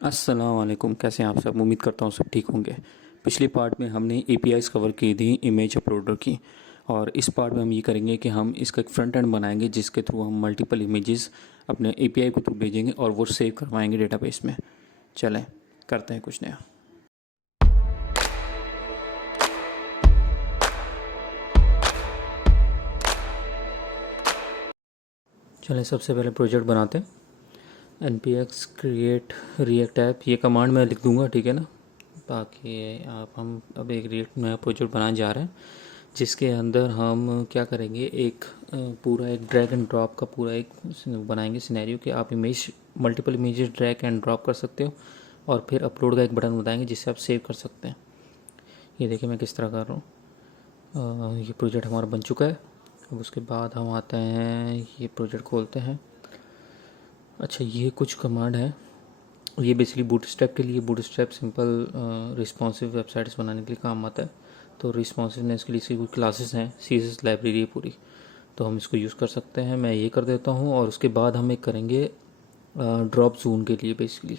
अस्सलाम वालेकुम। कैसे हैं आप सब? उम्मीद करता हूँ सब ठीक होंगे। पिछली पार्ट में हमने एपीआईज कवर की थी इमेज अपलोडर की, और इस पार्ट में हम ये करेंगे कि हम इसका एक फ्रंट एंड बनाएंगे जिसके थ्रू हम मल्टीपल इमेजेस अपने एपीआई के थ्रू भेजेंगे और वो सेव करवाएंगे डेटाबेस में। चलें करते हैं कुछ नया। चलें सबसे पहले प्रोजेक्ट बनाते हैं। npx create react ऐप, ये कमांड मैं लिख दूंगा, ठीक है ना। बाकी आप हम अब एक रिएक्ट नया प्रोजेक्ट बनाने जा रहे हैं जिसके अंदर हम क्या करेंगे, एक पूरा एक ड्रैग एंड ड्रॉप का पूरा एक बनाएंगे सिनेरियो कि आप image multiple images drag and drop कर सकते हो और फिर अपलोड का एक बटन बताएंगे जिससे आप सेव कर सकते हैं। ये देखिए मैं किस तरह कर रहा हूँ। ये प्रोजेक्ट हमारा बन चुका है। अब उसके बाद हम आते हैं, ये प्रोजेक्ट खोलते हैं। अच्छा, ये कुछ कमांड है, ये बेसिकली बूटस्ट्रैप के लिए, बूटस्ट्रैप सिंपल रिस्पॉन्सिव वेबसाइट्स बनाने के लिए काम आता है। तो रिस्पॉन्सिवनेस के लिए इसकी कुछ क्लासेस हैं, सीएसएस लाइब्रेरी है पूरी, तो हम इसको यूज़ कर सकते हैं। मैं ये कर देता हूँ और उसके बाद हम एक करेंगे ड्रॉप जोन के लिए, बेसिकली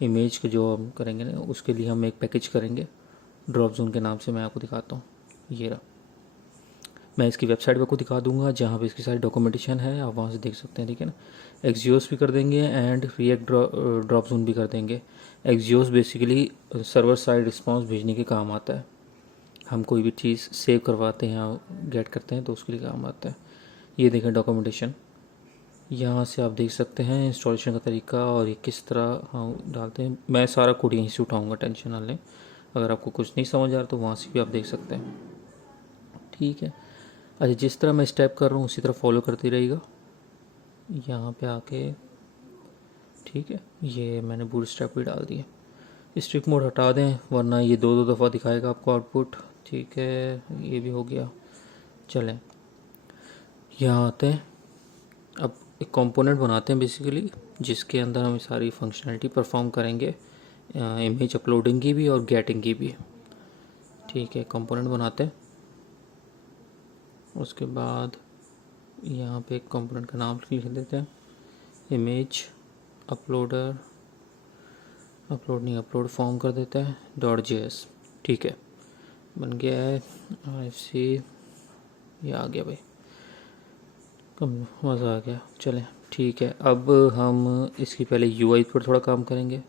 इमेज के जो हम करेंगे ना उसके लिए हम एक पैकेज करेंगे ड्रॉप जोन के नाम से। मैं आपको दिखाता हूँ, ये रहा। मैं इसकी वेबसाइट पे को दिखा दूंगा जहाँ पे इसकी सारी डॉक्यूमेंटेशन है, आप वहाँ से देख सकते हैं, ठीक है ना। एक्सियोस भी कर देंगे एंड रिएक्ट ड्रॉप जोन भी कर देंगे। Axios basically server side response भेजने के काम आता है। हम कोई भी चीज़ सेव करवाते हैं या गेट करते हैं तो उसके लिए काम आता है। ये देखें डॉक्यूमेंटेशन, यहाँ से आप देख सकते हैं इंस्टॉलेशन का तरीका और ये किस तरह हम डालते हैं। मैं सारा कोड यहीं से उठाऊँगा, टेंशन ना लें। अगर आपको कुछ नहीं समझ आ रहा तो वहाँ से भी आप देख सकते हैं, ठीक है। अच्छा, जिस तरह मैं स्टेप कर रहा हूँ उसी तरह फॉलो करते रहिएगा यहाँ पे आके, ठीक है। ये मैंने बूट स्टेप भी डाल दिए। स्ट्रिक्ट मोड हटा दें वरना ये दो दो दफ़ा दिखाएगा आपको आउटपुट, ठीक है। ये भी हो गया। चलें यहाँ आते हैं, अब एक कंपोनेंट बनाते हैं बेसिकली जिसके अंदर हम सारी फंक्शनैलिटी परफॉर्म करेंगे, इमेज अपलोडिंग की भी और गेटिंग की भी, ठीक है। कंपोनेंट बनाते हैं, उसके बाद यहाँ पे एक कंपोनेंट का नाम लिख देते हैं, इमेज अपलोडर, अपलोड नहीं अपलोड फॉर्म कर देता है .js, ठीक है। बन गया है RFC, ये आ गया भाई, कम मज़ा आ गया। चलें ठीक है, अब हम इसकी पहले यूआई पर थोड़ा काम करेंगे,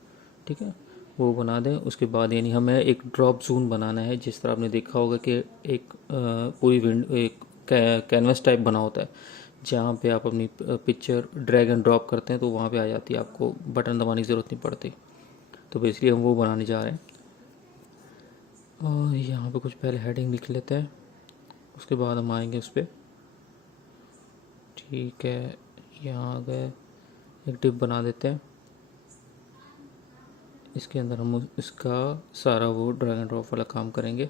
ठीक है। वो बना दें, उसके बाद यानी हमें एक ड्रॉप जोन बनाना है। जिस तरह आपने देखा होगा कि एक पूरी विंडो एक कैनवस टाइप बना होता है जहाँ पे आप अपनी पिक्चर ड्रैग एंड ड्रॉप करते हैं तो वहाँ पे आ जाती है, आपको बटन दबाने की ज़रूरत नहीं पड़ती। तो बेसिकली हम वो बनाने जा रहे हैं और यहाँ पे कुछ पहले हेडिंग लिख लेते हैं, उसके बाद हम आएंगे उस पर, ठीक है। यहाँ आ गए, एक डिप बना देते हैं, इसके अंदर हम इसका सारा वो ड्रैग एंड ड्रॉप वाला काम करेंगे।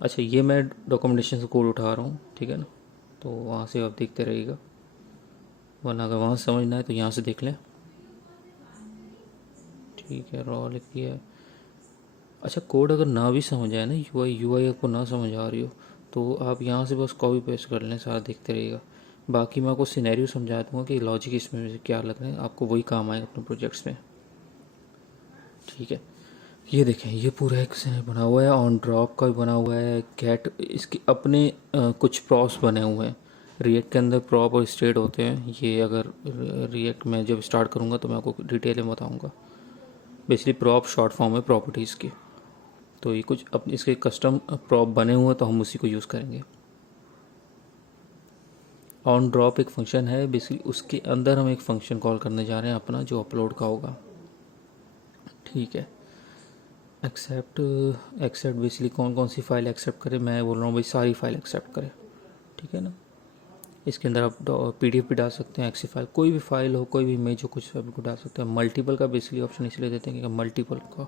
अच्छा, ये मैं डॉक्यूमेंटेशन से कोड उठा रहा हूँ, ठीक है ना, तो वहाँ से आप देखते रहिएगा, वरना अगर वहाँ से समझना है तो यहाँ से देख लें, ठीक है। रॉ लिख दिया। अच्छा, कोड अगर ना भी समझ आए ना, यूआई आपको ना समझ आ रही हो तो आप यहाँ से बस कॉपी पेस्ट कर लें, सारा देखते रहिएगा। बाकी मैं आपको सिनेरियो समझा दूँगा कि लॉजिक इसमें क्या लग रहा है, आपको वही काम आएगा अपने प्रोजेक्ट्स में, ठीक है। ये देखें, ये पूरा एक सिनेरियो बना हुआ है, ऑन ड्रॉप का भी बना हुआ है, गेट इसके अपने कुछ प्रॉप्स बने हुए हैं। रिएक्ट के अंदर प्रॉप और स्टेट होते हैं। ये अगर रिएक्ट में जब स्टार्ट करूँगा तो मैं आपको डिटेल में बताऊँगा। बेसिकली प्रॉप शॉर्ट फॉर्म है प्रॉपर्टीज़ की, तो ये कुछ अपने इसके कस्टम प्रॉप बने हुए हैं तो हम उसी को यूज़ करेंगे। ऑन ड्रॉप एक फंक्शन है बेसिकली, उसके अंदर हम एक फंक्शन कॉल करने जा रहे हैं अपना जो अपलोड का होगा, ठीक है। एक्सेप्ट, एक्सेप्ट बेसिकली कौन कौन सी फ़ाइल एक्सेप्ट करे, मैं बोल रहा हूँ भाई सारी फाइल एक्सेप्ट करे, ठीक है ना। इसके अंदर आप PDF भी डाल सकते हैं, एक्सी फाइल, कोई भी फाइल हो, कोई भी इमेज हो, कुछ भी को डाल सकते हैं। मल्टीपल का बेसिकली ऑप्शन इसलिए देते हैं कि मल्टीपल का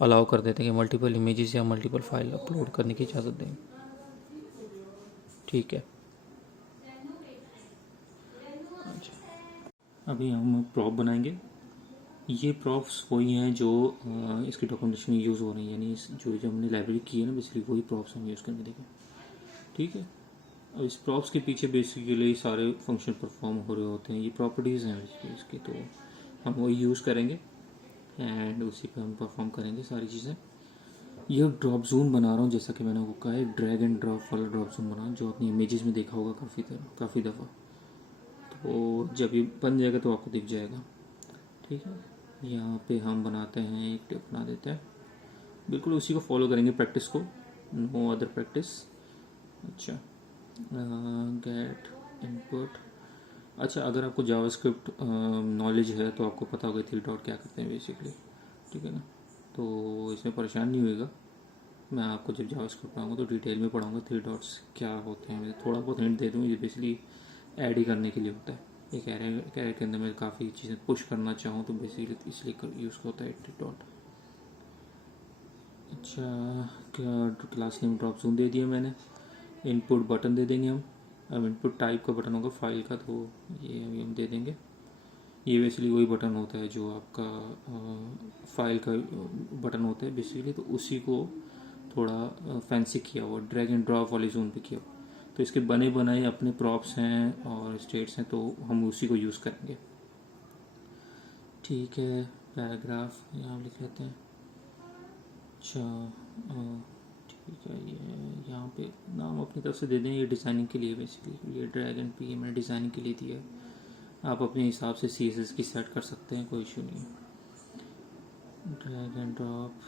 अलाउ कर देते हैं कि मल्टीपल इमेजेस या मल्टीपल फाइल अपलोड करने की इजाज़त दें, ठीक है। अच्छा, अभी हम प्रॉप बनाएंगे। ये प्रॉप्स वही हैं जो इसकी डॉक्यूमेंटेशन में यूज़ हो रही है, यानी जो हमने लाइब्रेरी की है ना बेसिकली वही प्रॉप्स हम यूज़ करके देखें, ठीक है। अब इस प्रॉप्स के पीछे बेसिकली सारे फंक्शन परफॉर्म हो रहे होते हैं, ये प्रॉपर्टीज़ हैं बेसिकली इसकी, तो हम वही यूज़ करेंगे। एंड उसी पे हम परफॉर्म करेंगे सारी चीज़ें। ये ड्रॉप जोन बना रहा हूँ, जैसा कि मैंने आपको कहा है, ड्रैग एंड ड्रॉप वाला ड्रॉप जोन बना, जो अपनी इमेजेस में देखा होगा काफ़ी दफ़ा। तो जब ये बन जाएगा तो आपको दिख जाएगा। ठीक है, यहाँ पे हम बनाते हैं, एक टिप बना देते हैं, बिल्कुल उसी को फॉलो करेंगे प्रैक्टिस को, नो अदर प्रैक्टिस। अच्छा, गेट इनपुट। अच्छा, अगर आपको जावास्क्रिप्ट नॉलेज है तो आपको पता होगा थ्री डॉट क्या करते हैं बेसिकली, ठीक है ना, तो इसमें परेशान नहीं होएगा। मैं आपको जब जावास्क्रिप्ट पढ़ाऊँगा तो डिटेल में पढ़ाऊँगा थ्री डॉट्स क्या होते हैं। मैं थोड़ा बहुत हिंट दे दूँ, ये बेसिकली ऐड ही करने के लिए होता है। एक एरे के अंदर मैं काफ़ी चीज़ें पुश करना चाहूँ तो बेसिकली इसलिए यूज़ होता है थ्री डॉट। अच्छा, क्लास नेम ड्रॉप जोन दे दिया मैंने। इनपुट बटन दे देंगे हम। अब इनपुट टाइप का बटन होगा फाइल का, तो ये हम दे देंगे। ये बेसिकली वही बटन होता है जो आपका फाइल का बटन होता है बेसिकली, तो उसी को थोड़ा फैंसी किया हुआ, ड्रैग एंड ड्रॉप वाली जोन पे किया हुआ। तो इसके बने बनाए अपने प्रॉप्स हैं और स्टेट्स हैं, तो हम उसी को यूज़ करेंगे। ठीक है, पैराग्राफ यहाँ लिख लेते हैं। अच्छा, ठीक है, ये यहाँ पे नाम अपनी तरफ से दे दें, ये डिज़ाइनिंग के लिए बेसिकली, ये ड्रैग एंड पी मैंने डिज़ाइनिंग के लिए दिया है। आप अपने हिसाब से CSS की सेट कर सकते हैं, कोई इशू नहीं है। Drag and drop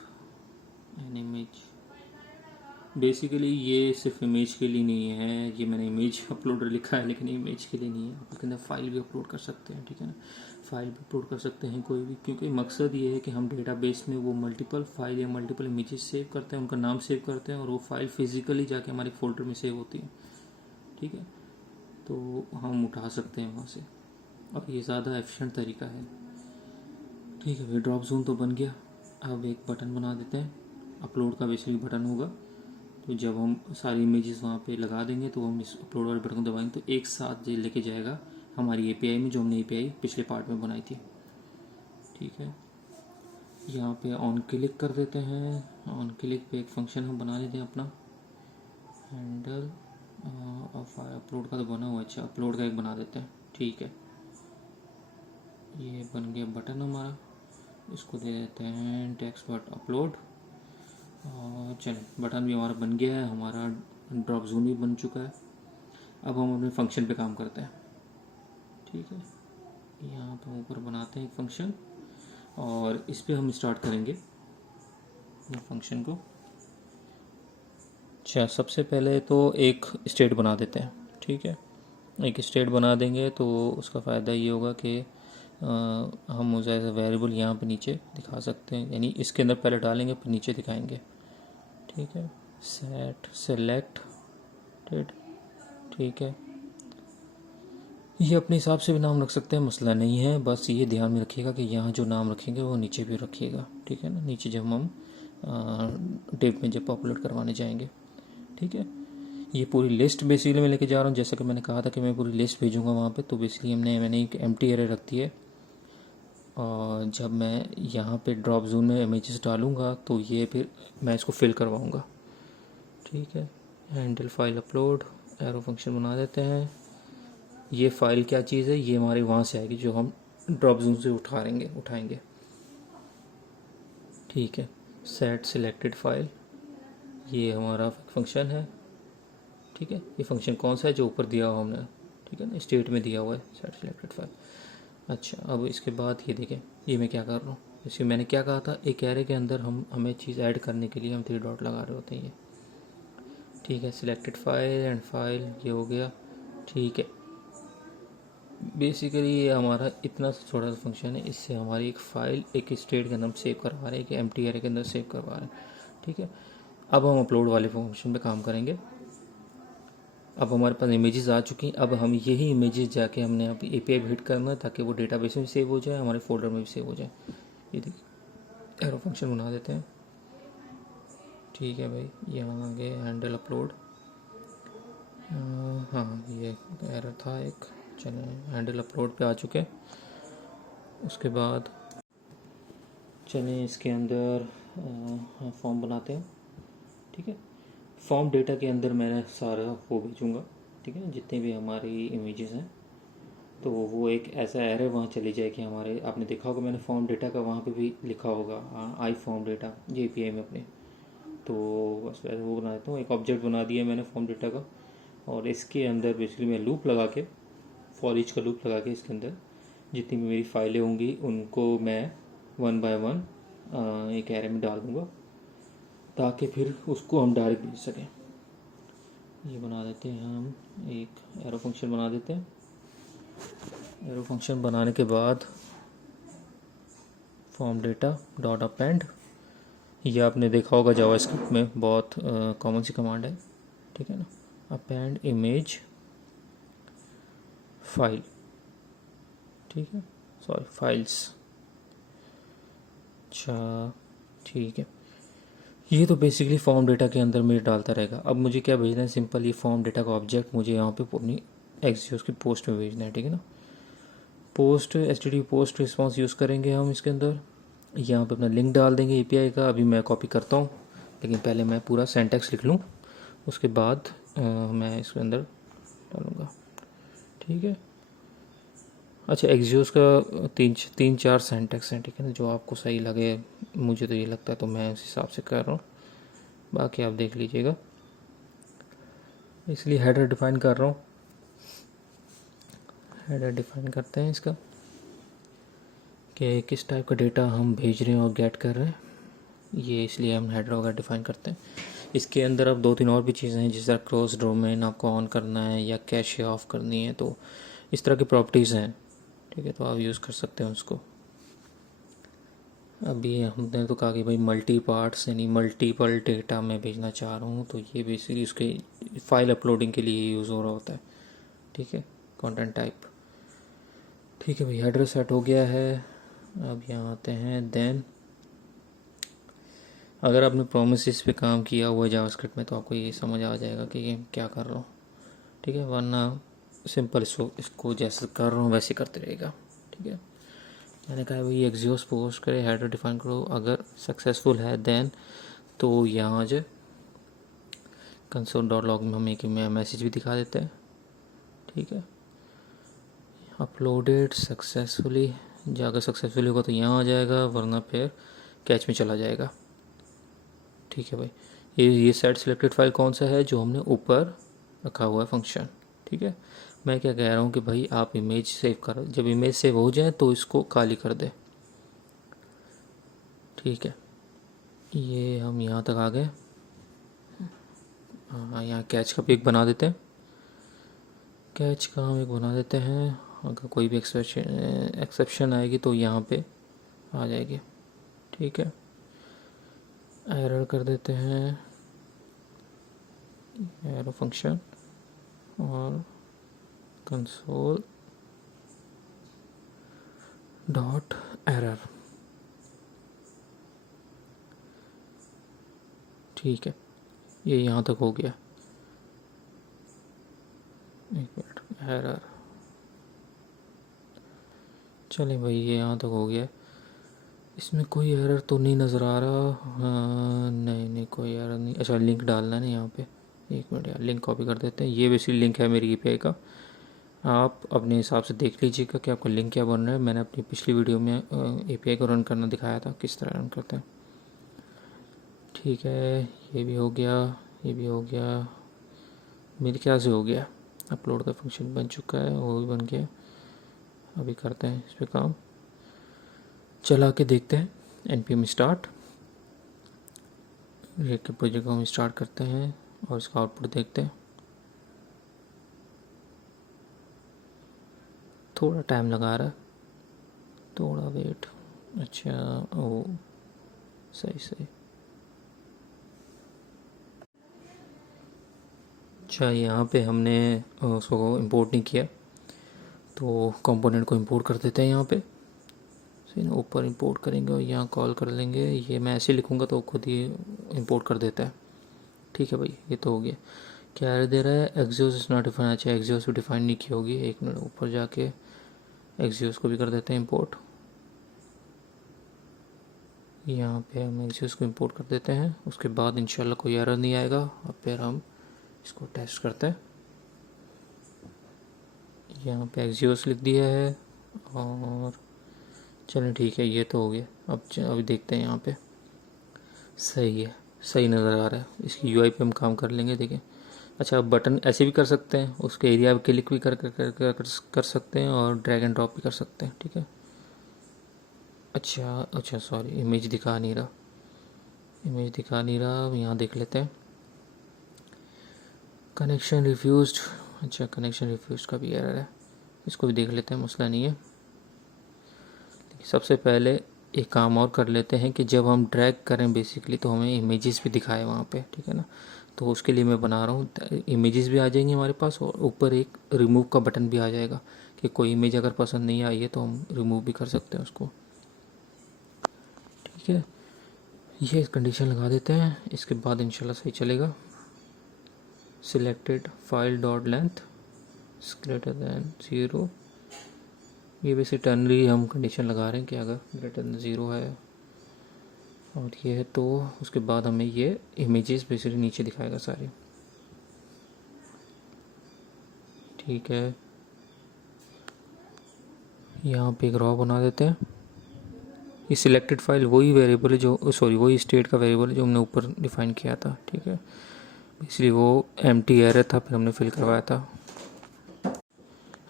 an image, basically ये सिर्फ इमेज के लिए नहीं है, ये मैंने इमेज अपलोडर लिखा है लेकिन इमेज के लिए नहीं है। आप इसके अंदर फाइल भी अपलोड कर सकते हैं, ठीक है ना, फाइल भी अपलोड कर सकते हैं कोई भी, क्योंकि मकसद ये है कि हम डेटाबेस में वो मल्टीपल फाइल या मल्टीपल इमेजेस सेव करते हैं, उनका नाम सेव करते हैं और वो फाइल फिजिकली जाके हमारे फोल्डर में सेव होती है। ठीक है, तो हम उठा सकते हैं वहाँ से, और ये ज़्यादा एफिशिएंट तरीका है। ठीक है भाई, ड्रॉप जोन तो बन गया। अब एक बटन बना देते हैं, अपलोड का बेसिकली बटन होगा। तो जब हम सारी इमेजेस वहाँ पे लगा देंगे तो हम इस अपलोड वाले बटन को दबाएंगे तो एक साथ ये लेके जाएगा हमारी API में, जो हमने API पिछले पार्ट में बनाई थी। ठीक है, यहाँ पे ऑन क्लिक कर देते हैं। ऑन क्लिक पे एक फंक्शन हम बना लेते हैं अपना, हैंडल और अपलोड का तो बना हुआ है। अच्छा, अपलोड का एक बना देते हैं। ठीक है, ये बन गया बटन हमारा, इसको दे देते हैं टेक्स्ट बट अपलोड। और चलो, बटन भी हमारा बन गया है, हमारा ड्रॉप जोन भी बन चुका है। अब हम अपने फंक्शन पे काम करते हैं। ठीक है, यहाँ पे ऊपर बनाते हैं एक फंक्शन और इस पे हम स्टार्ट करेंगे फंक्शन को। अच्छा, सबसे पहले तो एक स्टेट बना देते हैं। ठीक है, एक स्टेट बना देंगे तो उसका फ़ायदा ये होगा कि हम उसे एज ए वेरिएबल यहाँ पे नीचे दिखा सकते हैं, यानी इसके अंदर पहले डालेंगे फिर नीचे दिखाएंगे। ठीक है, सेट सेलेक्टेड। ठीक है, ये अपने हिसाब से भी नाम रख सकते हैं, मसला नहीं है, बस ये ध्यान में रखिएगा कि यहाँ जो नाम रखेंगे वो नीचे भी रखिएगा। ठीक है ना, नीचे जब हम डिव में जब अपलोड करवाने जाएंगे। ठीक है, ये पूरी लिस्ट बेसिकली मैं लेके जा रहा हूँ, जैसा कि मैंने कहा था कि मैं पूरी लिस्ट भेजूँगा वहाँ पे, तो बेसिकली मैंने एक एम्प्टी एरे रख दी है। और जब मैं यहाँ पे ड्रॉप जोन में इमेजेस डालूँगा तो ये फिर मैं इसको फिल करवाऊँगा। ठीक है, handle file upload, arrow function बना देते हैं। ये फ़ाइल क्या चीज़ है, ये हमारे वहाँ से आएगी जो हम ड्रॉप जोन से उठाएंगे। ठीक है, सेट सिलेक्टेड फाइल, ये हमारा फंक्शन है। ठीक है, ये फंक्शन कौन सा है, जो ऊपर दिया हुआ हमने, ठीक है ना, स्टेट में दिया हुआ है सेट सिलेक्टेड फाइल। अच्छा, अब इसके बाद ये देखें, ये मैं क्या कर रहा हूँ, जैसे मैंने क्या कहा था, एक एरे के अंदर हमें चीज़ ऐड करने के लिए हम थ्री डॉट लगा रहे होते हैं ये। ठीक है, सिलेक्टेड फाइल एंड फाइल, ये हो गया। ठीक है, बेसिकली ये हमारा इतना छोटा सा फंक्शन है, इससे हमारी एक फ़ाइल एक स्टेट के अंदर हम सेव करवा रहे हैं, कि एम्प्टी एरे के अंदर सेव करवा रहे हैं। ठीक है, अब हम अपलोड वाले फंक्शन पे काम करेंगे। अब हमारे पास इमेजेस आ चुकी हैं, अब हम यही इमेजेस जाके हमने अब API हिट करना है ताकि वो डेटाबेस में सेव हो जाए, हमारे फोल्डर में भी सेव हो जाए। ये देखिए, एरो फंक्शन बना देते हैं। ठीक है भाई, यहाँ आगे हैंडल अपलोड, हाँ ये एरर था एक, चलें हैंडल अपलोड पे आ चुके। उसके बाद चलें इसके अंदर फॉर्म बनाते हैं। ठीक है, फॉर्म डेटा के अंदर मैंने सारा वो भेजूँगा। ठीक है, जितने भी हमारी इमेजेस हैं तो वो एक ऐसा एरर वहाँ चली जाए कि हमारे, आपने देखा होगा मैंने फॉर्म डेटा का वहाँ पे भी लिखा होगा आई फॉर्म डेटा JPI में अपने। तो बस वैसे वो बना देता हूँ, एक ऑब्जेक्ट बना दिया मैंने फॉर्म डेटा का, और इसके अंदर बेसिकली मैं लूप लगा के, फॉर ईच का लूप लगा के इसके अंदर जितनी भी मेरी फाइलें होंगी उनको मैं वन बाय वन एक एरे में डाल दूँगा, ताकि फिर उसको हम डायरेक्ट भेज सकें। ये बना देते हैं हम, एक एरो फंक्शन बना देते हैं। एरो फंक्शन बनाने के बाद फॉर्म डेटा डॉट अपेंड, ये आपने देखा होगा जावास्क्रिप्ट में, बहुत कॉमन सी कमांड है, ठीक है ना। अपेंड इमेज फाइल, ठीक है, सॉरी फाइल्स। अच्छा ठीक है, ये तो बेसिकली फॉर्म डेटा के अंदर मेरे डालता रहेगा। अब मुझे क्या भेजना है, सिंपल ये फॉर्म डेटा का ऑब्जेक्ट मुझे यहाँ पे अपनी एक्सियोस की पोस्ट में भेजना है, ठीक है ना। Post HTTP post response use करेंगे हम इसके अंदर, यहाँ पे अपना लिंक डाल देंगे API का। अभी मैं कॉपी करता हूँ, लेकिन पहले मैं पूरा सेंटेक्स लिख लूँ, उसके बाद मैं इसके अंदर डालूँगा, ठीक है। अच्छा, एक्सियोस का तीन चार सेंटेक्स हैं, ठीक है ना, जो आपको सही लगे। मुझे तो ये लगता है तो मैं उस हिसाब से कर रहा हूँ, बाकी आप देख लीजिएगा। इसलिए हेडर डिफाइन कर रहा हूँ, हेडर डिफाइन करते हैं इसका कि किस टाइप का डेटा हम भेज रहे हैं और गेट कर रहे हैं, ये इसलिए हम हेडर वगैरह डिफाइन करते हैं। इसके अंदर अब 2-3 और भी चीज़ें हैं, जिस तरह क्रॉस डोमेन आपको ऑन करना है या कैशे ऑफ करनी है, तो इस तरह की प्रॉपर्टीज़ हैं, ठीक है, तो आप यूज़ कर सकते हैं उसको। अभी हमने तो कहा कि भाई मल्टी पार्ट्स यानी मल्टीपल डेटा मैं भेजना चाह रहा हूँ, तो ये बेसिकली उसके फाइल अपलोडिंग के लिए यूज़ हो रहा होता है, ठीक है, कंटेंट टाइप। ठीक है भाई, हेडर सेट हो गया है। अब यहाँ आते हैं देन, अगर आपने प्रोमिसेस पे काम किया हुआ है जावास्क्रिप्ट में तो आपको ये समझ आ जाएगा कि ये क्या कर रहा हूँ, ठीक है, वरना सिंपल इसको जैसे कर रहा हूँ वैसे करते रहेगा, ठीक है। मैंने कहा भाई एक्सियोस पोस्ट करे, हेडर डिफाइन करो, अगर सक्सेसफुल है देन तो यहाँ जो कंसोल डॉट लॉग में हम एक मैसेज भी दिखा देते हैं, ठीक है। अपलोडेड सक्सेसफुली, जाकर सक्सेसफुली होगा तो यहाँ आ जाएगा, वरना फिर कैच में चला जाएगा, ठीक है भाई। ये सेट सिलेक्टेड फाइल कौन सा है, जो हमने ऊपर रखा हुआ है फंक्शन, ठीक है। मैं क्या कह रहा हूँ कि भाई आप इमेज सेव करो, जब इमेज सेव हो जाए तो इसको खाली कर दे, ठीक है। ये हम यहाँ तक आ गए। हाँ, यहाँ कैच का भी एक बना देते हैं, कैच का हम एक बना देते हैं। अगर कोई भी एक्सेप्शन आएगी तो यहाँ पे आ जाएगी, ठीक है। एरर कर देते हैं, एरो फंक्शन और कंसोल डॉट एरर, ठीक है। ये यहाँ तक हो गया, एक मिनट, एरर, चलिए भाई ये यहाँ तक हो गया। इसमें कोई एरर तो नहीं नज़र आ रहा, हाँ, नहीं कोई एरर नहीं। अच्छा, लिंक डालना है ना यहाँ पे, एक मिनट यार, लिंक कॉपी कर देते हैं। ये बेसिकली लिंक है मेरी API का, आप अपने हिसाब से देख लीजिएगा कि आपका लिंक क्या बन रहा है। मैंने अपनी पिछली वीडियो में API को रन करना दिखाया था, किस तरह रन करते हैं, ठीक है। ये भी हो गया, ये भी हो गया, मेरे ख्याल से हो गया। अपलोड का फंक्शन बन चुका है, वो भी बन गया। अभी करते हैं इस पर काम, चला के देखते हैं। NPM स्टार्ट, ये के प्रोजेक्ट को हम स्टार्ट करते हैं और इसका आउटपुट देखते हैं। थोड़ा टाइम लगा रहा है, थोड़ा वेट, अच्छा ओ सही सही। अच्छा, यहाँ पे हमने उसको इंपोर्ट नहीं किया, तो कंपोनेंट को इंपोर्ट कर देते हैं यहाँ पे, सही ना। ऊपर इंपोर्ट करेंगे और यहाँ कॉल कर लेंगे। ये मैं ऐसे लिखूँगा तो खुद ही इंपोर्ट कर देता है, ठीक है भाई। ये तो हो गया। क्या एरर दे रहा है, एक्सियोस इज नॉट डिफाइन। अच्छा, एक्सियोस भी डिफाइन नहीं की होगी, एक मिनट ऊपर जाके एक्सियोस को भी कर देते हैं इंपोर्ट। यहाँ पे हम एक्सियोस को इंपोर्ट कर देते हैं, उसके बाद इंशाल्लाह कोई एरर नहीं आएगा। और फिर हम इसको टेस्ट करते हैं। यहाँ पे एक्सियोस लिख दिया है। और चलें ठीक है, ये तो हो गया। अब अभी देखते हैं यहाँ पे सही है, सही नज़र आ रहा है। इसकी यूआई पे हम काम कर लेंगे। देखें, अच्छा, अब बटन ऐसे भी कर सकते हैं, उसके एरिया पे क्लिक भी कर सकते हैं और ड्रैग एंड ड्रॉप भी कर सकते हैं। ठीक है। अच्छा सॉरी, इमेज दिखा नहीं रहा, अब यहाँ देख लेते हैं। Connection refused. अच्छा, कनेक्शन रिफ्यूज्ड का भी एरर है, इसको भी देख लेते हैं, मसला नहीं है। सबसे पहले एक काम और कर लेते हैं कि जब हम ड्रैग करें बेसिकली तो हमें इमेजेस भी दिखाए वहाँ पे। ठीक है ना, तो उसके लिए मैं बना रहा हूँ, इमेजेस भी आ जाएंगी हमारे पास और ऊपर एक रिमूव का बटन भी आ जाएगा कि कोई इमेज अगर पसंद नहीं आई है तो हम रिमूव भी कर सकते हैं उसको। ठीक है, ये कंडीशन लगा देते हैं, इसके बाद इंशाल्लाह सही चलेगा। Selected file dot length greater than 0, ये वैसे टर्नरी हम कंडीशन लगा रहे हैं कि अगर ग्रेटर दैन 0 है और ये है तो उसके बाद हमें ये इमेजेस बेसिकली नीचे दिखाएगा सारी। ठीक है, यहाँ पे एक रॉ बना देते हैं। ये सिलेक्टेड फाइल वही वेरिएबल है जो वही स्टेट का वेरिएबल है जो हमने ऊपर डिफाइन किया था। ठीक है, इसलिए वो एम्प्टी एरे था, फिर हमने फिल करवाया था।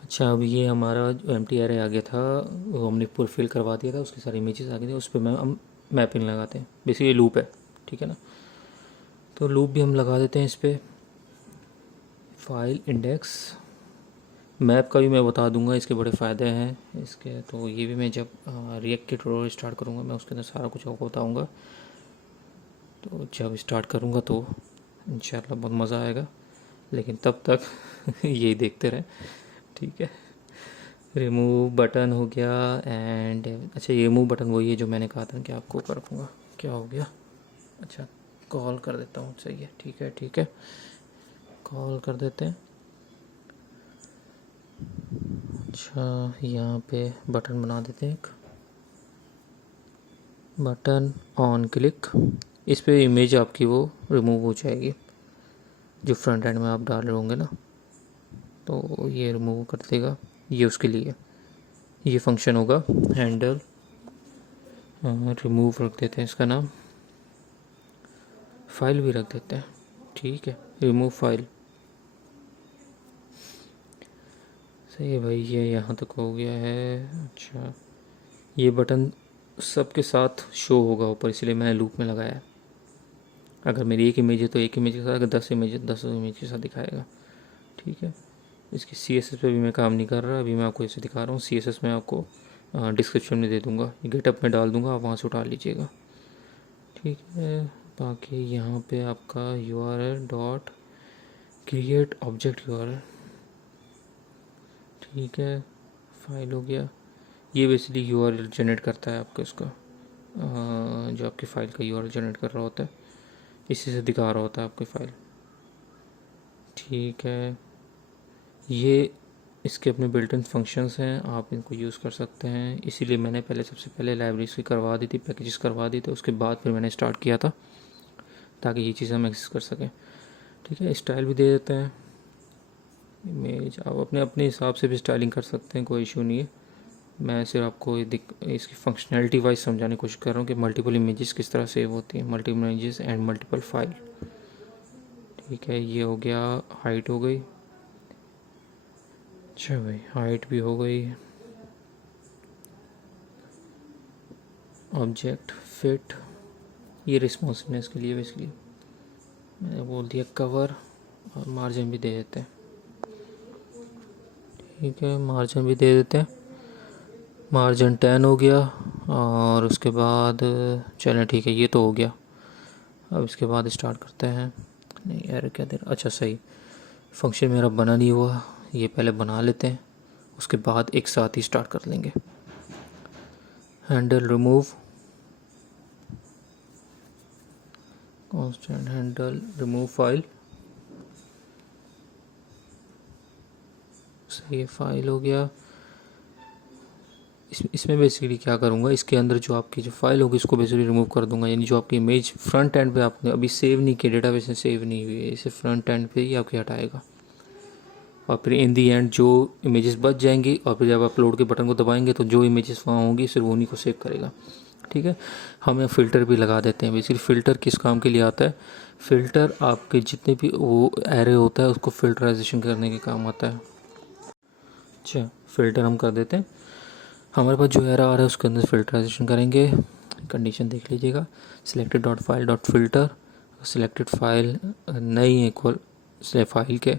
अच्छा, अब ये हमारा जो एम्प्टी एरे आ गया था वो हमने पूरा फिल करवा दिया था, उसके सारे इमेजेस आ गए थे, उस पर हम मैपिंग लगाते हैं। बेसिकली लूप है। ठीक है ना, तो लूप भी हम लगा देते हैं इस पर। फाइल इंडेक्स मैप का भी मैं बता दूंगा, इसके बड़े फ़ायदे हैं इसके, तो ये भी मैं जब रिएक्ट के ट्यूटोरियल स्टार्ट करूँगा मैं उसके अंदर सारा कुछ आपको बताऊँगा। तो जब स्टार्ट करूँगा तो इंशाल्लाह बहुत मज़ा आएगा, लेकिन तब तक यही देखते रहें। ठीक है, रिमूव बटन हो गया एंड अच्छा, ये रिमूव बटन वही है जो मैंने कहा था कि आपको कर दूँगा। क्या हो गया, अच्छा कॉल कर देता हूँ, सही है। ठीक है, कॉल कर देते हैं। अच्छा, यहाँ पे बटन बना देते हैं, एक बटन ऑन क्लिक, इस पे इमेज आपकी वो रिमूव हो जाएगी जो फ्रंट एंड में आप डाल रहे होंगे ना, तो ये रिमूव कर देगा। ये उसके लिए ये फंक्शन होगा हैंडल रिमूव, रख देते हैं इसका नाम, फाइल भी रख देते हैं। ठीक है, रिमूव फाइल, सही है भाई, ये यहाँ तक हो गया है। अच्छा, ये बटन सबके साथ शो होगा ऊपर, इसलिए मैंने लूप में लगाया है। अगर मेरी एक इमेज है तो एक इमेज के साथ, अगर 10 इमेज है 10 इमेज के साथ दिखाएगा। ठीक है, इसकी CSS पे भी मैं काम नहीं कर रहा, अभी मैं आपको इसे दिखा रहा हूँ। CSS मैं आपको डिस्क्रिप्शन में दे दूँगा, ये गेटअप में डाल दूँगा, आप वहाँ से उठा लीजिएगा। ठीक है, बाकी यहाँ पे आपका URL dot create object URL। ठीक है, फाइल हो गया। ये बेसिकली URL जनरेट करता है आपका, इसका जो आपकी फ़ाइल का URL जनरेट कर रहा होता है, इसी से दिखा रहा होता है आपकी फ़ाइल। ठीक है, ये इसके अपने बिल्ट इन फंक्शंस हैं, आप इनको यूज़ कर सकते हैं। इसीलिए मैंने सबसे पहले लाइब्रेरीज की करवा दी थी, पैकेजेस करवा दी थी, उसके बाद फिर मैंने स्टार्ट किया था ताकि ये चीज़ हम एक्सेस कर सकें। ठीक है, स्टाइल भी दे देते हैं, इमेज आप अपने अपने हिसाब से भी स्टाइलिंग कर सकते हैं, कोई इशू नहीं है। मैं सिर्फ आपको इसकी फंक्शनैलिटी वाइज समझाने की कोशिश कर रहा हूँ कि मल्टीपल इमेजेस किस तरह सेव होती हैं, multiple images and multiple file. ठीक है, ये हो गया, हाइट हो गई। अच्छा भाई, हाइट भी हो गई। ऑब्जेक्ट फिट, ये रिस्पॉन्सिवनेस के लिए बेसिकली मैंने बोल दिया कवर, और मार्जिन भी दे देते हैं। ठीक है, मार्जिन भी दे देते हैं, मार्जिन 10 हो गया। और उसके बाद चलें ठीक है, ये तो हो गया। अब इसके बाद स्टार्ट करते हैं। नहीं यार, क्या देर, अच्छा सही, फंक्शन मेरा बना नहीं हुआ, ये पहले बना लेते हैं, उसके बाद एक साथ ही स्टार्ट कर लेंगे। Handle remove, constant handle remove file, सही है, फाइल हो गया। इसमें बेसिकली क्या करूँगा, इसके अंदर जो आपकी जो फाइल होगी इसको बेसिकली रिमूव कर दूंगा, यानी जो आपकी इमेज फ्रंट एंड पे आपने अभी सेव नहीं किया, डेटाबेस में सेव नहीं हुई है, इसे फ्रंट एंड पे ही आपके हटाएगा। और फिर इन दी एंड जो इमेजेस बच जाएंगी और फिर जब अपलोड के बटन को दबाएंगे तो जो इमेजेस वहाँ होंगी सिर्फ उन्हीं को सेव करेगा। ठीक है, हम यहाँ फ़िल्टर भी लगा देते हैं। बेसिकली फ़िल्टर किस काम के लिए आता है? फ़िल्टर आपके जितने भी वो एरे होता है उसको फ़िल्टराइजेशन करने के काम आता है। अच्छा, फ़िल्टर हम कर देते हैं। हमारे पास जो एरे आ रहा है उसके अंदर फ़िल्टराइजेशन करेंगे। कंडीशन देख लीजिएगा, selected dot file dot filter, selected file नहीं है इक्वल फाइल के,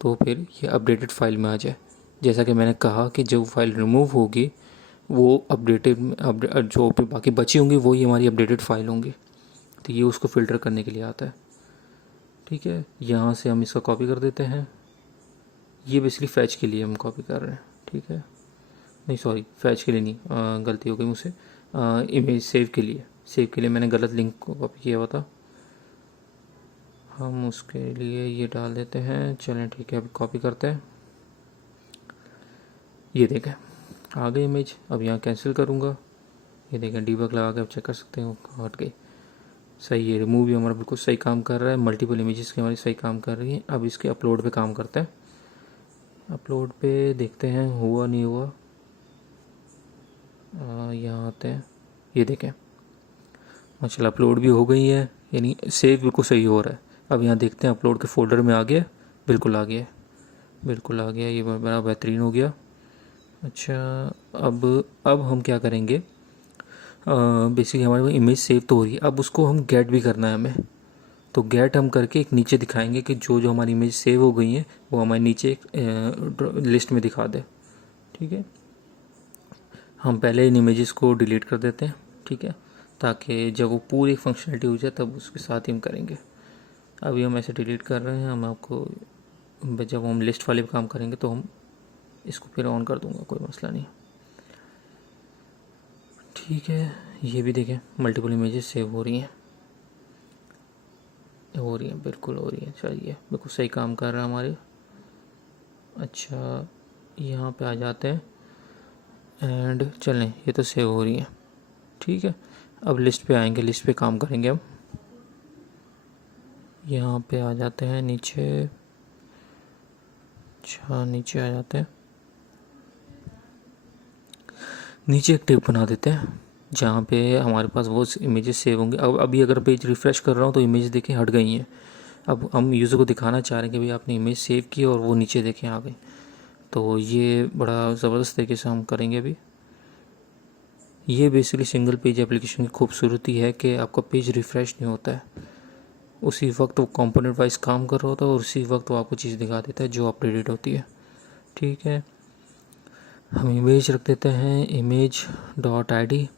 तो फिर ये अपडेटेड फाइल में आ जाए। जैसा कि मैंने कहा कि जो फाइल रिमूव होगी वो अपडेटेड जो भी बाकी बची होंगी वो ही हमारी अपडेटेड फाइल होंगी, तो ये उसको फ़िल्टर करने के लिए आता है। ठीक है, यहाँ से हम इसका कॉपी कर देते हैं। ये बेसिकली फैच के लिए हम कॉपी कर रहे हैं। ठीक है, नहीं सॉरी, फैच के लिए नहीं, गलती हो गई मुझसे, इमेज सेव के लिए मैंने गलत लिंक को कॉपी किया हुआ था। हम उसके लिए ये डाल देते हैं। चलें ठीक है, अभी कॉपी करते हैं। ये देखें आ गई इमेज। अब यहाँ कैंसिल करूँगा, ये देखें डीबग लगा के आप चेक कर सकते हैं वो हट गई। सही है, रिमूव भी हमारा बिल्कुल सही काम कर रहा है। मल्टीपल इमेजेस की हमारी सही काम कर रही हैं। अब इसके अपलोड पे काम करते हैं। अपलोड पे देखते हैं हुआ नहीं हुआ। यहाँ आते हैं, ये देखें माशाल्लाह अपलोड भी हो गई है, यानी सेव बिल्कुल सही हो रहा है। अब यहाँ देखते हैं अपलोड के फोल्डर में आ गया, बिल्कुल आ गया, बिल्कुल आ गया, ये बड़ा बेहतरीन हो गया। अच्छा, अब हम क्या करेंगे, बेसिकली हमारे पास इमेज सेव तो हो रही है, अब उसको हम गेट भी करना है हमें। तो गेट हम करके एक नीचे दिखाएंगे कि जो जो हमारी इमेज सेव हो गई हैं वो हमारे नीचे एक लिस्ट में दिखा दे। ठीक है, हम पहले इन इमेजेस को डिलीट कर देते हैं। ठीक है, ताकि जब वो पूरी फंक्शनलिटी हो जाए तब उसके साथ ही हम करेंगे। अभी हम ऐसे डिलीट कर रहे हैं। हम आपको जब हम लिस्ट वाले काम करेंगे तो हम इसको फिर ऑन कर दूंगा, कोई मसला नहीं। ठीक है, ये भी देखें मल्टीपल इमेजेस सेव हो रही हैं, बिल्कुल हो रही हैं। चलिए, बिल्कुल सही काम कर रहा है हमारे। अच्छा, यहाँ पे आ जाते हैं एंड चलें, ये तो सेव हो रही हैं। ठीक है, अब लिस्ट पे आएंगे, लिस्ट पे काम करेंगे हम। यहाँ पे आ जाते हैं नीचे। अच्छा, नीचे आ जाते हैं, नीचे एक टेप बना देते हैं जहाँ पे हमारे पास वो इमेजेस सेव होंगे। अब अभी अगर पेज रिफ़्रेश कर रहा हूँ तो इमेज देखें हट गई हैं। अब हम यूज़र को दिखाना चाह रहे हैं कि भाई आपने इमेज सेव की और वो नीचे देखें आ गई। तो ये बड़ा ज़बरदस्त तरीके से हम करेंगे अभी। ये बेसिकली सिंगल पेज एप्लीकेशन की खूबसूरती है कि आपका पेज रिफ़्रेश नहीं होता है, उसी वक्त वो कंपोनेंट वाइज काम कर रहा होता है और उसी वक्त वो आपको चीज़ दिखा देता है जो अपडेटेड होती है। ठीक है, हम इमेज रख देते हैं image dot I D.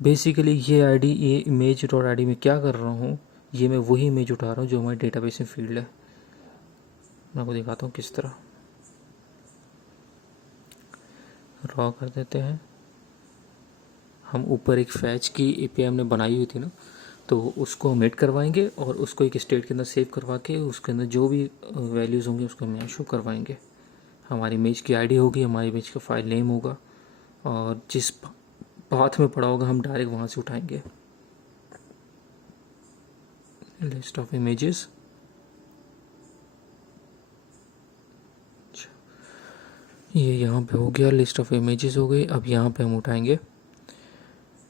Basically ये इमेज डॉट आई डी में क्या कर रहा हूँ, ये मैं वही इमेज उठा रहा हूँ जो हमारे डेटाबेस में फील्ड है। मैं आपको दिखाता हूँ किस तरह। रॉ कर देते हैं हम। ऊपर एक फैच की एपीआई हमने बनाई हुई थी ना, तो उसको हम एड करवाएंगे और उसको एक स्टेट के अंदर सेव करवा के उसके अंदर जो भी वैल्यूज़ होंगी उसको हम यहाँ शो करवाएंगे। हमारी इमेज की आईडी होगी, हमारी इमेज का फाइल नेम होगा और जिस पाथ में पड़ा होगा हम डायरेक्ट वहाँ से उठाएंगे। लिस्ट ऑफ इमेजेस, ये यहाँ पे हो गया, लिस्ट ऑफ इमेजेस हो गई। अब यहाँ पे हम उठाएंगे।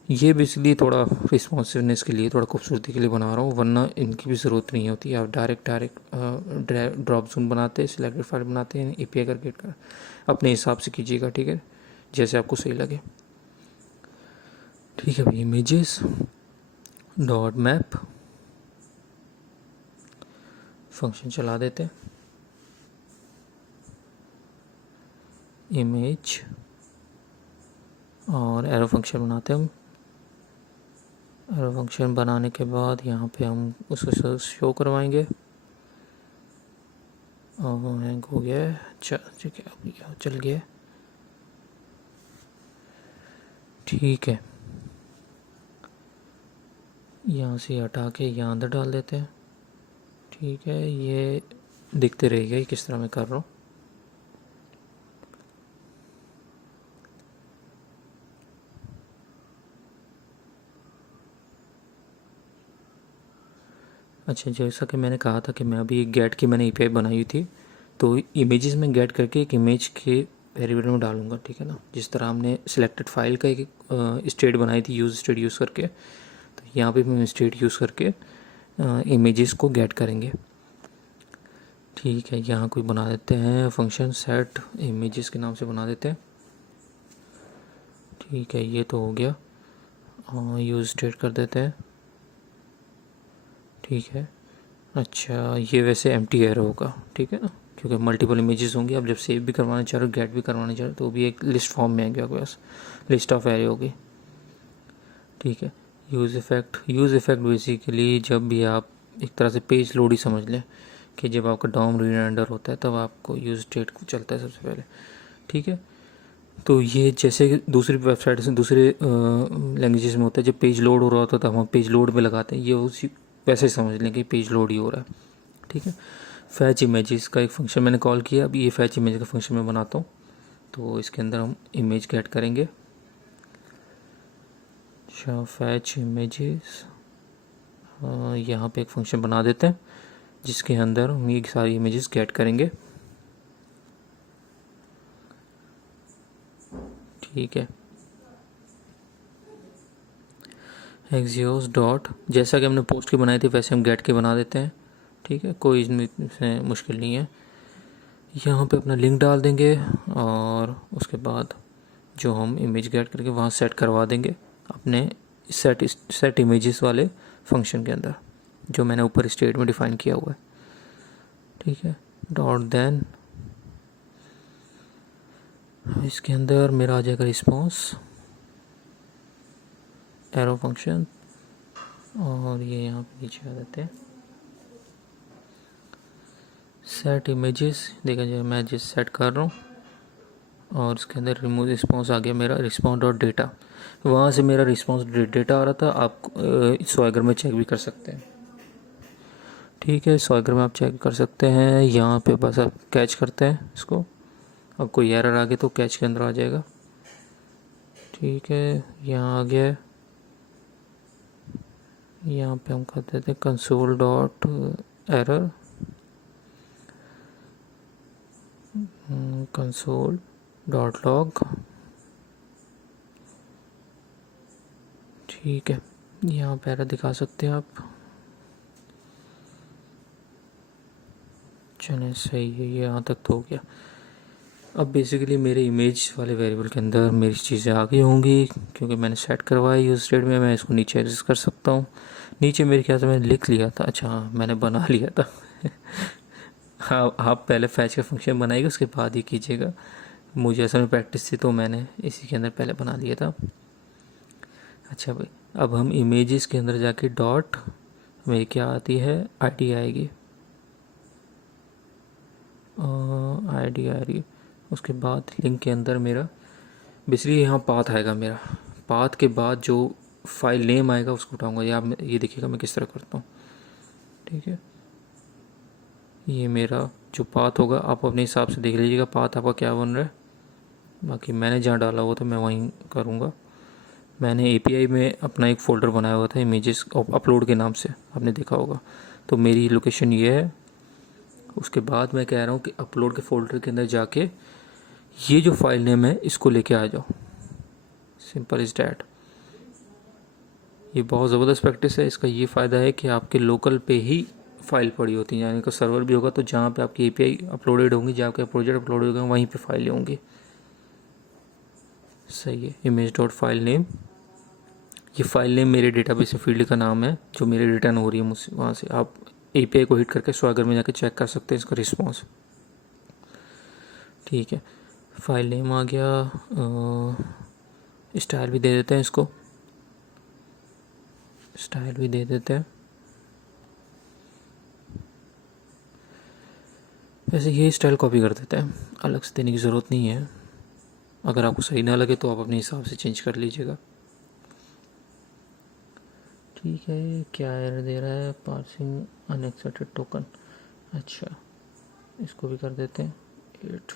ये बेसिकली थोड़ा रिस्पॉन्सिवनेस के लिए, थोड़ा खूबसूरती के लिए बना रहा हूँ, वरना इनकी भी ज़रूरत नहीं होती। आप डायरेक्ट ड्रॉप जोन बनाते हैं, सिलेक्टेड फाइल बनाते हैं, एपीआई करके कर अपने हिसाब से कीजिएगा। ठीक है, जैसे आपको सही लगे। ठीक है, इमेजेस डॉट मैप फंक्शन चला देते हैं। इमेज और एरो फंक्शन बनाते हैं हम। एरो फंक्शन बनाने के बाद यहाँ पे हम उसको शो करवाएंगे। और हैंग हो गया है, अच्छा ठीक है, अब चल गया। ठीक है, यहाँ से हटा के यहाँ अंदर डाल देते हैं। ठीक है, ये दिखते रहेगा किस तरह मैं कर रहा हूँ। अच्छा, जैसा कि मैंने कहा था कि मैं अभी एक गेट की मैंने एपीआई बनाई हुई थी, तो इमेजेस में गेट करके एक इमेज के वेरिएबल में डालूंगा, ठीक है ना। जिस तरह हमने सिलेक्टेड फाइल का एक स्टेट बनाई थी यूज़ स्टेट यूज़ करके, तो यहाँ पे हम स्टेट यूज़ करके इमेजेस को गेट करेंगे। ठीक है, यहाँ कोई बना देते हैं फंक्शन सेट इमेजेस के नाम से बना देते हैं। ठीक है, ये तो हो गया। यूज़ स्टेट कर देते हैं। ठीक है, अच्छा ये वैसे एम्प्टी एरर होगा, ठीक है ना, क्योंकि मल्टीपल इमेजेस होंगी। आप जब सेव भी करवाना चाह रहे हो, गेट भी करवाना चाह रहे हो, तो भी एक लिस्ट फॉर्म में आएगी आपके पास, लिस्ट ऑफ एरे होगी। ठीक है, यूज़ इफ़ेक्ट बेसिकली जब भी आप एक तरह से पेज लोड ही समझ लें कि जब आपका डॉम रीडर होता है तब आपको यूज़ स्टेट चलता है सबसे पहले। ठीक है, तो ये जैसे दूसरी वेबसाइट से दूसरे लैंग्वेजेस में होता है, जब पेज लोड हो रहा होता है तो हम पेज लोड में लगाते हैं, ये उसी वैसे समझ लें कि पेज लोड ही हो रहा है। ठीक है, फैच इमेजेस का एक फंक्शन मैंने कॉल किया। अब ये फैच इमेज का फंक्शन मैं बनाता हूँ, तो इसके अंदर हम इमेज गेट करेंगे। अच्छा, फैच इमेजेस, यहाँ पे एक फंक्शन बना देते हैं जिसके अंदर हम ये सारी इमेजेस गेट करेंगे। ठीक है, एक्सियोस डॉट, जैसा कि हमने पोस्ट की बनाई थी वैसे हम गेट के बना देते हैं। ठीक है, कोई इसमें मुश्किल नहीं है। यहाँ पे अपना लिंक डाल देंगे और उसके बाद जो हम इमेज गेट करके वहाँ सेट करवा देंगे अपने सेट इमेजेस वाले फंक्शन के अंदर, जो मैंने ऊपर स्टेट में डिफाइन किया हुआ है। ठीक है, डॉट देन इसके अंदर मेरा आ जाएगा रिस्पॉन्स एरो फंक्शन, और ये यहाँ पे नीचे आ जाते हैं सेट इमेजेस। देखा जाए मैं जिस सेट कर रहा हूँ, और इसके अंदर रिमूव रिस्पॉन्स आ गया मेरा रिस्पॉन्स डॉट डेटा। वहाँ से मेरा रिस्पॉन्स डेटा आ रहा था, आप स्वैगर में चेक भी कर सकते हैं। ठीक है, स्वैगर में आप चेक कर सकते हैं। यहाँ पे बस आप कैच करते हैं इसको, अब कोई एरर आ गया तो कैच के अंदर आ जाएगा। ठीक है, यहाँ आ गया है। यहाँ पे हम कर देते हैं console dot error, console dot log. ठीक है, यहाँ पे एरर दिखा सकते हैं आप। चलें, सही है, ये यहाँ तक तो हो गया। अब बेसिकली मेरे इमेज वाले वेरिएबल के अंदर मेरी चीज़ें आ गई होंगी, क्योंकि मैंने सेट करवाई यूज स्टेट में। मैं इसको नीचे एडजस्ट कर सकता हूँ। नीचे मेरे ख्याल से मैंने लिख लिया था, अच्छा हाँ मैंने बना लिया था। हाँ, आप पहले फैच का फंक्शन बनाइएगा, उसके बाद ही कीजिएगा। मुझे असल में प्रैक्टिस थी तो मैंने इसी के अंदर पहले बना लिया था। अच्छा भाई, अब हम इमेजेस के अंदर जाके डॉट में क्या आती है, आईडी आएगी, आईडी आ रही है। उसके बाद लिंक के अंदर मेरा बेसिकली यहाँ पाथ आएगा मेरा। पाथ के बाद जो फाइल नेम आएगा उसको उठाऊंगा। या आप ये देखिएगा मैं किस तरह करता हूँ। ठीक है, ये मेरा जो पाथ होगा आप अपने हिसाब से देख लीजिएगा पाथ आपका क्या बन रहा है। बाकी मैंने जहाँ डाला हुआ था मैं वहीं करूँगा। मैंने एपीआई में अपना एक फ़ोल्डर बनाया हुआ था इमेजेस अपलोड के नाम से, आपने देखा होगा। तो मेरी लोकेशन ये है। उसके बाद मैं कह रहा हूँ कि अपलोड के फ़ोल्डर के अंदर जाके ये जो फाइल नेम है इसको लेके आ जाओ। Simple is that. ये बहुत ज़बरदस्त प्रैक्टिस है। इसका ये फ़ायदा है कि आपके लोकल पे ही फाइल पड़ी होती है, यानी कि सर्वर भी होगा तो जहाँ पे आपकी एपीआई अपलोडेड होंगी, जहाँ पे प्रोजेक्ट अपलोड होगा वहीं पे फाइलें होंगी। सही है, इमेज डॉट फाइल नेम, ये फाइल नेम मेरे डेटाबेस फील्ड का नाम है जो मेरे रिटर्न हो रही है मुझसे। वहाँ से आप एपीआई को हिट करके स्वैगर में जाके चेक कर सकते हैं इसका रिस्पॉन्स। ठीक है, फाइल नेम आ गया। स्टाइल भी दे देते हैं इसको, स्टाइल भी दे देते हैं। वैसे ये स्टाइल कॉपी कर देते हैं, अलग से देने की ज़रूरत नहीं है। अगर आपको सही ना लगे तो आप अपने हिसाब से चेंज कर लीजिएगा। ठीक है, क्या एरर दे रहा है, पार्सिंग अनएक्सेप्टेड टोकन। अच्छा, इसको भी कर देते हैं 8,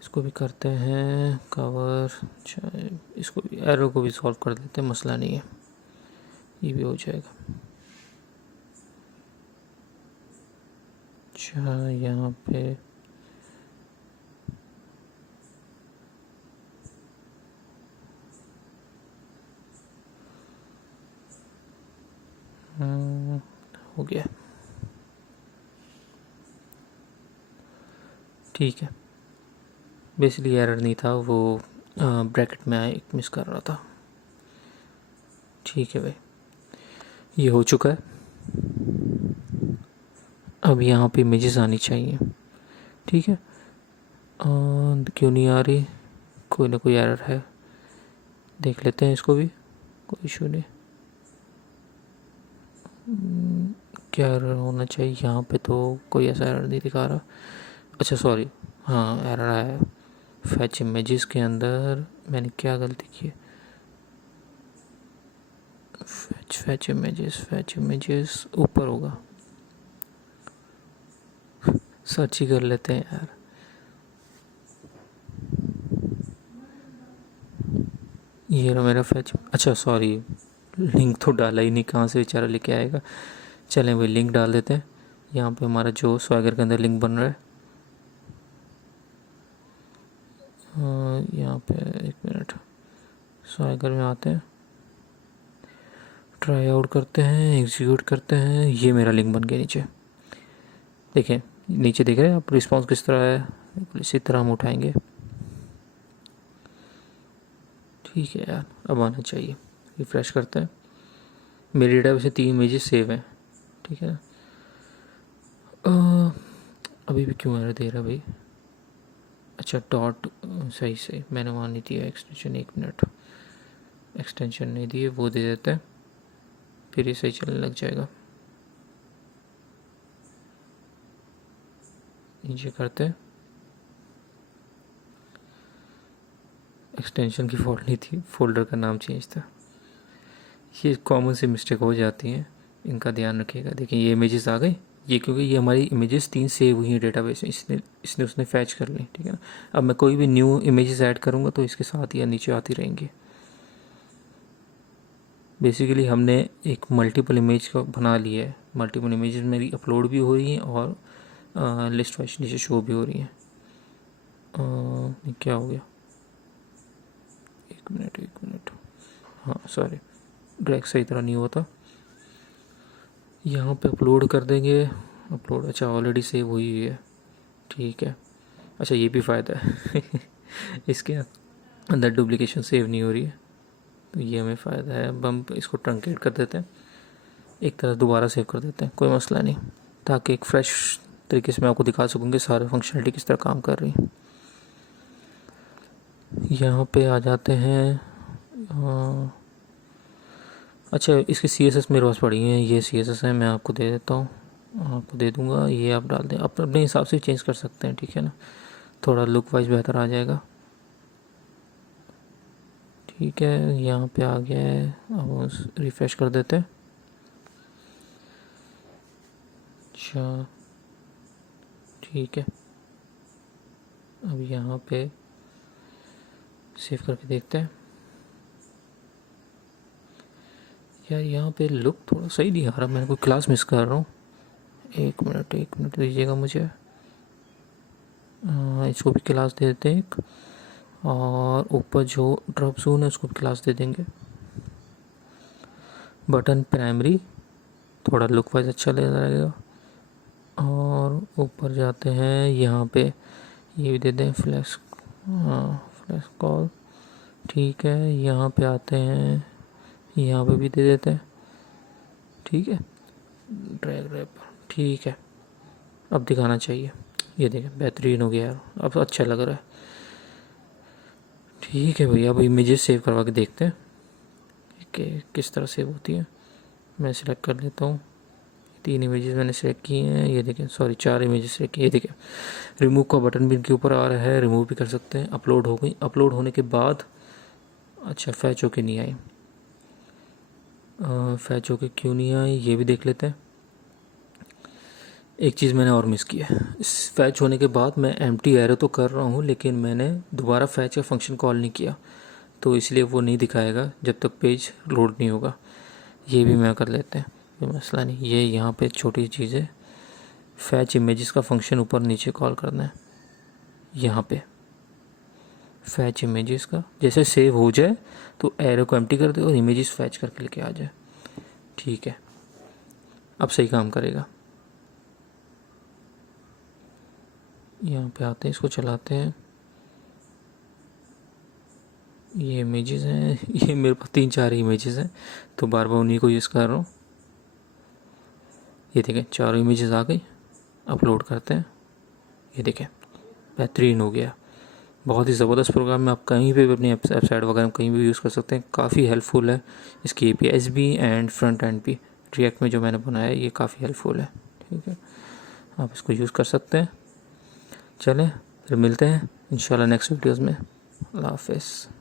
इसको भी करते हैं कवर। अच्छा, इसको भी एरर को भी सॉल्व कर देते हैं, मसला नहीं है, ये भी हो जाएगा। अच्छा यहाँ पे हो गया, ठीक है। बेसिकली एरर नहीं था, वो ब्रैकेट में एक मिस कर रहा था। ठीक है भाई, ये हो चुका है। अब यहाँ पे इमेजेस आनी चाहिए, ठीक है। क्यों नहीं आ रही, कोई ना कोई एरर है, देख लेते हैं इसको भी, कोई इशू नहीं। क्या एरर होना चाहिए यहाँ पे, तो कोई ऐसा एरर नहीं दिखा रहा। अच्छा सॉरी, हाँ एरर आया है। फैच इमेजेस के अंदर मैंने क्या गलती की है, फैच इमेजेस ऊपर होगा, सर्च ही कर लेते हैं यार। ये रहा मेरा फैच। अच्छा सॉरी, लिंक तो डाला ही नहीं, कहाँ से बेचारा लेके आएगा। चलें भाई लिंक डाल देते हैं। यहाँ पे हमारा जो स्वैगर के अंदर लिंक बन रहा है, यहाँ पे एक मिनट, स्वैगर में आते हैं, ट्राई आउट करते हैं, एग्जीक्यूट करते हैं। ये मेरा लिंक बन गया नीचे, देखें नीचे देख रहे हैं आप, रिस्पांस किस तरह है, इसी तरह हम उठाएंगे। ठीक है यार, अब आना चाहिए। रिफ्रेश करते हैं। मेरे डेटाबेस में 3 इमेजेस सेव हैं, ठीक है। अभी भी क्यों एरर दे रहा भाई। अच्छा डॉट, सही मैंने वहाँ नहीं दिया एक्सटेंशन, 1 मिनट, एक्सटेंशन नहीं दिए, वो दे देते हैं, फिर ये सही चलने लग जाएगा। नीचे करते हैं, एक्सटेंशन की फॉल्ट नहीं थी, फोल्डर का नाम चेंज था। ये कॉमन सी मिस्टेक हो जाती हैं, इनका ध्यान रखिएगा। देखिए ये इमेजेस आ गई, ये क्योंकि ये हमारी इमेजेस 3 सेव हुई हैं डेटाबेस में, इसने उसने फैच कर ली, ठीक है ना। अब मैं कोई भी न्यू इमेजेस ऐड करूँगा तो इसके साथ या नीचे आती रहेंगी। बेसिकली हमने एक मल्टीपल इमेज का बना लिया है, मल्टीपल इमेजेस मेरी अपलोड भी हो रही हैं और लिस्ट वाइज नीचे शो भी हो रही हैं। क्या हो गया, एक मिनट, हाँ सॉरी, ड्रैग सही तरह नहीं होता। यहाँ पे अपलोड कर देंगे, अपलोड, अच्छा ऑलरेडी सेव हुई हुई है, ठीक है। अच्छा ये भी फ़ायदा है इसके अंदर डुप्लीकेशन सेव नहीं हो रही है, तो ये हमें फ़ायदा है। अब हम इसको ट्रंकेट कर देते हैं, एक तरह दोबारा सेव कर देते हैं, कोई मसला नहीं, ताकि एक फ्रेश तरीके से मैं आपको दिखा सकूँ कि सारे फंक्शनलिटी किस तरह काम कर रही है। यहाँ पे आ जाते हैं। अच्छा इसकी CSS मेरे पास पड़ी है, ये CSS है, मैं आपको दे देता हूँ, आपको दे दूँगा, ये आप डाल दें, आप अपने हिसाब से चेंज कर सकते हैं, ठीक है ना, थोड़ा लुक वाइज बेहतर आ जाएगा। ठीक है, यहाँ पे आ गया है, अब रिफ़्रेश कर देते हैं। अच्छा ठीक है, अब यहाँ पे सेव करके देखते हैं। यार यहाँ पे लुक थोड़ा सही नहीं आ रहा, मैंने कोई क्लास मिस कर रहा हूँ। एक मिनट दीजिएगा मुझे, इसको भी क्लास दे देते हैं एक, और ऊपर जो ड्रॉप जोन है उसको भी क्लास दे देंगे। बटन प्राइमरी, थोड़ा लुक वाइज अच्छा लग रहेगा। और ऊपर जाते हैं, यहाँ पे ये भी दे दें फ्लैश, फ्लैश कॉल, ठीक है। यहाँ पे आते हैं, यहाँ पे भी दे देते हैं, ठीक है। ड्रैग रैप, ठीक है, अब दिखाना चाहिए। ये देखें बेहतरीन हो गया यार, अब अच्छा लग रहा है। ठीक है भैया, अब इमेजेस सेव करवा के देखते हैं कि किस तरह सेव होती है। मैं सिलेक्ट कर लेता हूँ, 3 इमेजेस मैंने सेलेक्ट किए हैं, ये देखें, सॉरी 4 इमेजेस सेलेक्ट किए। ये देखें रिमूव का बटन भी इनके ऊपर आ रहा है, रिमूव भी कर सकते हैं। अपलोड हो गई, अपलोड होने के बाद अच्छा फैच होके नहीं आई, फैच होके क्यों नहीं आई ये भी देख लेते हैं। एक चीज़ मैंने और मिस किया है, इस फैच होने के बाद मैं एम्प्टी एरो तो कर रहा हूँ, लेकिन मैंने दोबारा फैच का फंक्शन कॉल नहीं किया, तो इसलिए वो नहीं दिखाएगा जब तक पेज लोड नहीं होगा। ये भी मैं कर लेते हैं, कोई मसला नहीं। ये यहाँ पे छोटी चीज़ है, फैच इमेजेस का फंक्शन ऊपर नीचे कॉल करना है। यहाँ पे फैच इमेजेस का जैसे सेव हो जाए तो एरो को एम्प्टी कर दे और इमेजेस फैच करके लेके आ जाए। ठीक है, अब सही काम करेगा। यहाँ पे आते हैं, इसको चलाते हैं। ये इमेजेस हैं, ये मेरे पास 3-4 इमेजेस हैं तो बार बार उन्हीं को यूज़ कर रहा हूँ। ये देखें, 4 इमेजेस आ गई। अपलोड करते हैं, ये देखें बेहतरीन हो गया। बहुत ही ज़बरदस्त प्रोग्राम है, आप कहीं पे भी अपनी वेबसाइट वगैरह कहीं भी यूज़ कर सकते हैं। काफ़ी हेल्पफुल है इसकी एपीआईज भी एंड फ्रंट एंड भी। रिएक्ट में जो मैंने बनाया है ये काफ़ी हेल्पफुल है। ठीक है, आप इसको यूज़ कर सकते हैं। चलें फिर मिलते हैं इंशाल्लाह नेक्स्ट वीडियोज़ में। अल्लाह हाफ़िज़।